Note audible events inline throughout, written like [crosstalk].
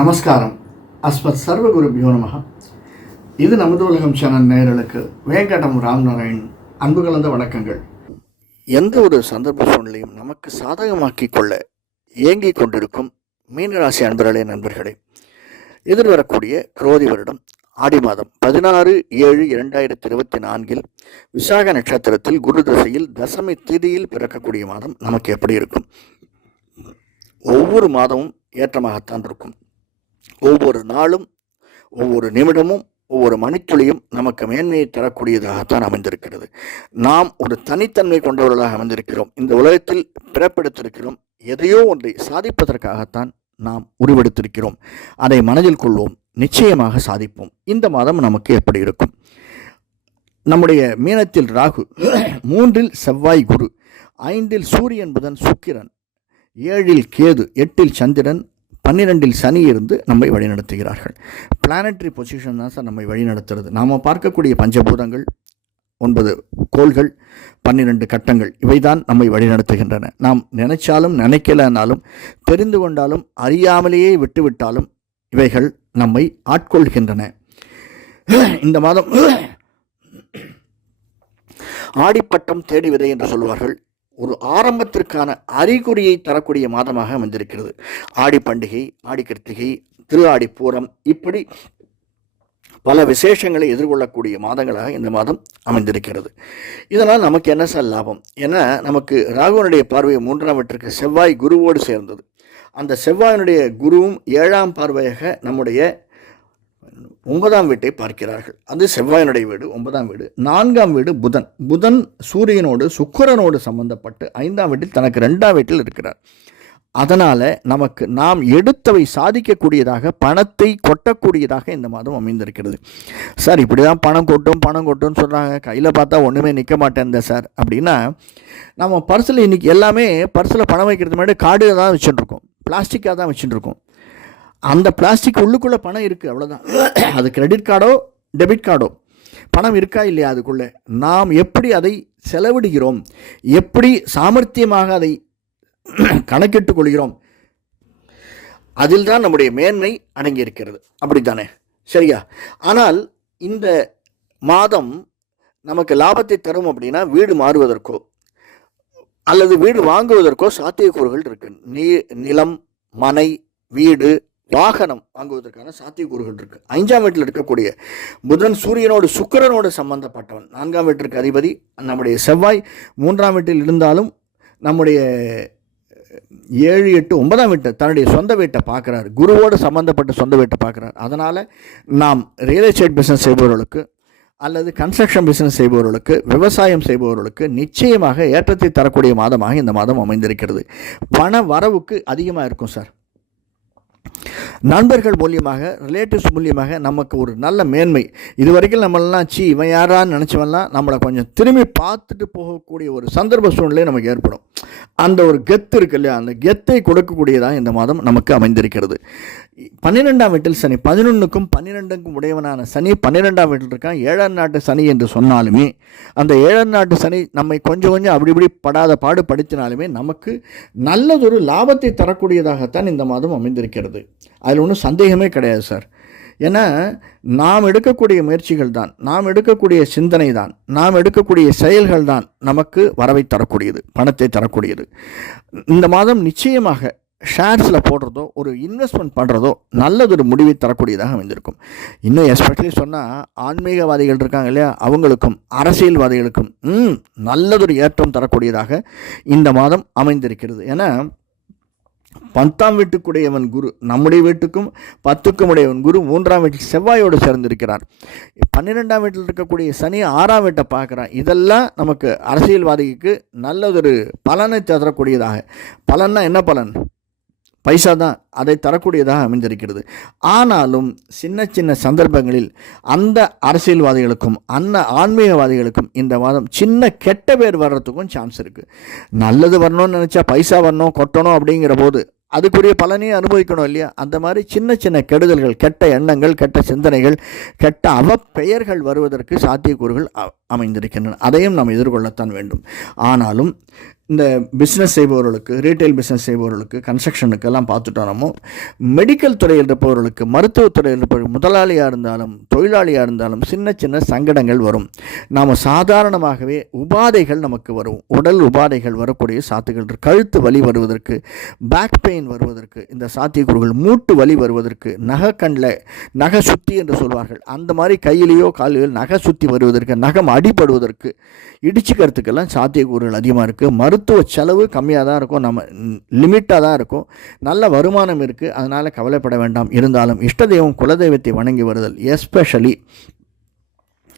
நமஸ்காரம். அஸ்மத் சர்வகுருபியோ நமக இது நமது உலகம் சேனல் நேயர்களுக்கு வேங்கடம் ராம்நாராயண் அன்பு கலந்த வணக்கங்கள். எந்த ஒரு சந்தர்ப்ப சூழ்நிலையும் நமக்கு சாதகமாக்கி கொள்ள ஏங்கிக் கொண்டிருக்கும் மீனராசி அன்பர்களே நண்பர்களே. எதிர்வரக்கூடிய குரோதி வருடம் ஆடி மாதம் பதினாறு ஏழு இரண்டாயிரத்தி இருபத்தி நான்கில் விசாக நட்சத்திரத்தில் குரு தசையில் தசமி திதியில் பிறக்கக்கூடிய மாதம் நமக்கு எப்படி இருக்கும்? ஒவ்வொரு மாதமும் ஏற்றமாகத்தான் இருக்கும். ஒவ்வொரு நாளும் ஒவ்வொரு நிமிடமும் ஒவ்வொரு மணித்துளியும் நமக்கு மேன்மையை தரக்கூடியதாகத்தான் அமைந்திருக்கிறது. நாம் ஒரு தனித்தன்மை கொண்டவர்களாக அமைந்திருக்கிறோம். இந்த உலகத்தில் பிறப்பெடுத்திருக்கிறோம். எதையோ ஒன்றை சாதிப்பதற்காகத்தான் நாம் உருவெடுத்திருக்கிறோம். அதை மனதில் கொள்வோம். நிச்சயமாக சாதிப்போம். இந்த மாதம் நமக்கு எப்படி இருக்கும்? நம்முடைய மீனத்தில் ராகு மூன்றில் செவ்வாய் குரு ஐந்தில் சூரியன் புதன் சுக்கிரன் ஏழில் கேது எட்டில் சந்திரன் பன்னிரெண்டில் சனி இருந்து நம்மை வழிநடத்துகிறார்கள். பிளானட்ரி பொசிஷன் தான் சார் நம்மை வழிநடத்துறது. நாம் பார்க்கக்கூடிய பஞ்சபூதங்கள் ஒன்பது கோள்கள் பன்னிரண்டு கட்டங்கள் இவைதான் நம்மை வழிநடத்துகின்றன. நாம் நினைச்சாலும் நினைக்கலனாலும் தெரிந்து கொண்டாலும் அறியாமலேயே விட்டுவிட்டாலும் இவைகள் நம்மை ஆட்கொள்கின்றன. இந்த மாதம் ஆடிப்பட்டம் தேடி விதை என்று சொல்வார்கள். ஒரு ஆரம்பத்திற்கான அறிகுறியை தரக்கூடிய மாதமாக அமைந்திருக்கிறது. ஆடி பண்டிகை ஆடி கிருத்திகை திரு ஆடி பூரம் இப்படி பல விசேஷங்களை எதிர்கொள்ளக்கூடிய மாதங்களாக இந்த மாதம் அமைந்திருக்கிறது. இதனால் நமக்கு என்ன சார் லாபம்? ஏன்னா நமக்கு ராகுவனுடைய பார்வை மூன்றாம் வீட்டிற்கு செவ்வாய் குருவோடு சேர்ந்தது. அந்த செவ்வாயினுடைய குருவும் ஏழாம் பார்வையாக நம்முடைய ஒன்பதாம் வீட்டை பார்க்கிறார்கள். அது செவ்வாயினுடைய வீடு ஒன்பதாம் வீடு. நான்காம் வீடு புதன். புதன் சூரியனோடு சுக்கரனோடு சம்பந்தப்பட்டு ஐந்தாம் வீட்டில் தனக்கு ரெண்டாம் வீட்டில் இருக்கிறார். அதனால் நமக்கு நாம் எடுத்தவை சாதிக்கக்கூடியதாக பணத்தை கொட்டக்கூடியதாக இந்த மாதம் அமைந்திருக்கிறது. சார் இப்படி தான் பணம் கொட்டும் பணம் கொட்டும்னு சொல்கிறாங்க கையில் பார்த்தா ஒன்றுமே நிற்க மாட்டேன் சார். அப்படின்னா நம்ம பர்ஸில் இன்றைக்கி எல்லாமே பர்ஸில் பணம் வைக்கிறது முன்னாடி கார்டு தான் வச்சுட்டுருக்கோம் பிளாஸ்டிக்காக தான் வச்சுட்டுருக்கோம் அந்த பிளாஸ்டிக் உள்ளுக்குள்ளே பணம் இருக்குது அவ்வளோதான் [clears throat] அது கிரெடிட் கார்டோ டெபிட் கார்டோ பணம் இருக்கா இல்லையா அதுக்குள்ளே? நாம் எப்படி அதை செலவிடுகிறோம்? எப்படி சாமர்த்தியமாக அதை [clears throat] கணக்கிட்டு கொள்கிறோம்? அதில் தான் நம்முடைய மேன்மை அடங்கியிருக்கிறது. அப்படித்தானே? சரியா? ஆனால் இந்த மாதம் நமக்கு லாபத்தை தரும் அப்படின்னா வீடு மாறுவதற்கோ அல்லது வீடு வாங்குவதற்கோ சாத்தியக்கூறுகள் இருக்கு. நீ நிலம் மனை வீடு வாகனம் வாங்குவதற்கான சாத்தியக்கூறுகள் இருக்கு. ஐந்தாம் வீட்டில் இருக்கக்கூடிய புதன் சூரியனோடு சுக்கிரனோடு சம்பந்தப்பட்டவன். நான்காம் வீட்டிற்கு அதிபதி நம்முடைய செவ்வாய். மூன்றாம் வீட்டில் இருந்தாலும் நம்முடைய ஏழு எட்டு ஒன்பதாம் வீட்டை தன்னுடைய சொந்த வீட்டை பார்க்குறாரு. குருவோடு சம்மந்தப்பட்ட சொந்த வீட்டை பார்க்குறாரு. அதனால் நாம் ரியல் எஸ்டேட் பிஸ்னஸ் செய்பவர்களுக்கு அல்லது கன்ஸ்ட்ரக்ஷன் பிஸ்னஸ் செய்பவர்களுக்கு விவசாயம் செய்பவர்களுக்கு நிச்சயமாக ஏற்றத்தை தரக்கூடிய மாதமாக இந்த மாதம் அமைந்திருக்கிறது. பண வரவுக்கு அதிகமாக இருக்கும் சார். நண்பர்கள் மூலியமாக ரிலேட்டிவ்ஸ் மூலியமாக நமக்கு ஒரு நல்ல மேன்மை. இது வரைக்கும் நம்மளெல்லாம் சி இவன் யாரான்னு நினச்சவன்லாம் நம்மளை கொஞ்சம் திரும்பி பார்த்துட்டு போகக்கூடிய ஒரு சந்தர்ப்ப சூழ்நிலை நமக்கு ஏற்படும். அந்த ஒரு கெத்து இருக்கு இல்லையா? அந்த கெத்தை கொடுக்கக்கூடியதாக இந்த மாதம் நமக்கு அமைந்திருக்கிறது. பன்னிரெண்டாம் வீட்டில் சனி. பதினொன்றுக்கும் பன்னிரெண்டுக்கும் உடையவனான சனி பன்னிரெண்டாம் வீட்டில் இருக்கான். ஏழாம் நாட்டு சனி என்று சொன்னாலுமே அந்த ஏழாம் நாட்டு சனி நம்மை கொஞ்சம் கொஞ்சம் அப்படி இப்படி படாத பாடு படித்தினாலுமே நமக்கு நல்லதொரு லாபத்தை தரக்கூடியதாகத்தான் இந்த மாதம் அமைந்திருக்கிறது. அதில் ஒன்றும் சந்தேகமே கிடையாது சார். ஏன்னா நாம் எடுக்கக்கூடிய முயற்சிகள் தான் நாம் எடுக்கக்கூடிய சிந்தனை தான் நாம் எடுக்கக்கூடிய செயல்கள் தான் நமக்கு வரவை தரக்கூடியது பணத்தை தரக்கூடியது. இந்த மாதம் நிச்சயமாக ஷேர்ஸில் போடுறதோ ஒரு இன்வெஸ்ட்மெண்ட் பண்ணுறதோ நல்லதொரு முடிவை தரக்கூடியதாக அமைந்திருக்கும். இன்னும் எஸ்பெஷலி சொன்னால் ஆன்மீகவாதிகள் இருக்காங்க இல்லையா? அவங்களுக்கும் அரசியல்வாதிகளுக்கும் ம், நல்லதொரு ஏற்றம் தரக்கூடியதாக இந்த மாதம் அமைந்திருக்கிறது. ஏன்னா பத்தாம் வீட்டுக்குடையவன் குரு நம்முடைய வீட்டுக்கும் பத்துக்கும் உடையவன் குரு மூன்றாம் வீட்டில் செவ்வாயோடு சேர்ந்திருக்கிறார். பன்னிரெண்டாம் வீட்டில் இருக்கக்கூடிய சனி ஆறாம் வீட்டை பார்க்குறான். இதெல்லாம் நமக்கு அரசியல்வாதிக்கு நல்லதொரு பலனை தரக்கூடியதாக. பலன்னா என்ன பலன்? பைசா தான் அதை தரக்கூடியதாக அமைந்திருக்கிறது. ஆனாலும் சின்ன சின்ன சந்தர்ப்பங்களில் அந்த அரசியல்வாதிகளுக்கும் அந்த ஆன்மீகவாதிகளுக்கும் இந்த மாதம் சின்ன கெட்ட பேர் வர்றதுக்கும் சான்ஸ் இருக்குது நல்லது வரணும்னு நினச்சா பைசா வரணும் கொட்டணும் அப்படிங்கிற போது அதுக்குரிய பலனையும் அனுபவிக்கணும் இல்லையா? அந்த மாதிரி சின்ன சின்ன கெடுதல்கள் கெட்ட எண்ணங்கள் கெட்ட சிந்தனைகள் கெட்ட அவப்பெயர்கள் வருவதற்கு சாத்தியக்கூறுகள் அமைந்திருக்கின்றன. அதையும் நாம் எதிர்கொள்ளத்தான் வேண்டும். ஆனாலும் இந்த பிஸ்னஸ் செய்பவர்களுக்கு ரீட்டைல் பிஸ்னஸ் செய்பவர்களுக்கு கன்ஸ்ட்ரக்ஷனுக்கு எல்லாம் பார்த்துட்டோம் நம்ம. மெடிக்கல் துறையில் இருப்பவர்களுக்கு மருத்துவத்துறையில் இருப்பவர்கள் முதலாளியாக இருந்தாலும் தொழிலாளியாக இருந்தாலும் சின்ன சின்ன சங்கடங்கள் வரும். நாம் சாதாரணமாகவே உபாதைகள் நமக்கு வரும். உடல் உபாதைகள் வரக்கூடிய சாத்துகள் கழுத்து வலி வருவதற்கு பேக் பெயின் வருவதற்கு இந்த சாத்தியக்கூறுகள் மூட்டு வலி வருவதற்கு நகைக்கண்ணில் நகை சுத்தி என்று சொல்வார்கள். அந்த மாதிரி கையிலேயோ காலிலோ நகை சுத்தி வருவதற்கு நகம் அடிபடுவதற்கு இடிச்சுக்கிறதுக்கெல்லாம் சாத்தியக்கூறுகள் அதிகமாக இருக்குது மருத்துவ செலவு கம்மியாக தான் இருக்கும். நம்ம லிமிட்டாக தான் இருக்கும். நல்ல வருமானம் இருக்குது அதனால் கவலைப்பட வேண்டாம். இருந்தாலும் இஷ்ட தெய்வம் குலதெய்வத்தை வணங்கி வருதல் எஸ்பெஷலி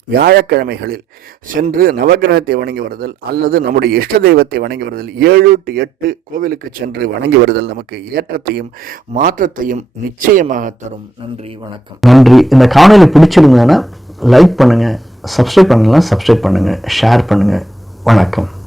வியாழக்கிழமைகளில் சென்று நவக்கிரகத்தை வணங்கி வருதல் அல்லது நம்முடைய இஷ்ட தெய்வத்தை வணங்கி வருதல். ஏழு டு எட்டு கோவிலுக்கு சென்று வணங்கி வருதல் நமக்கு ஏற்றத்தையும் மாற்றத்தையும் நிச்சயமாக தரும். நன்றி வணக்கம். நன்றி. இந்த காணொலி பிடிச்சிருந்ததுன்னா லைக் பண்ணுங்கள் சப்ஸ்கிரைப் பண்ணலாம் சப்ஸ்கிரைப் பண்ணுங்கள் ஷேர் பண்ணுங்கள் வணக்கம்.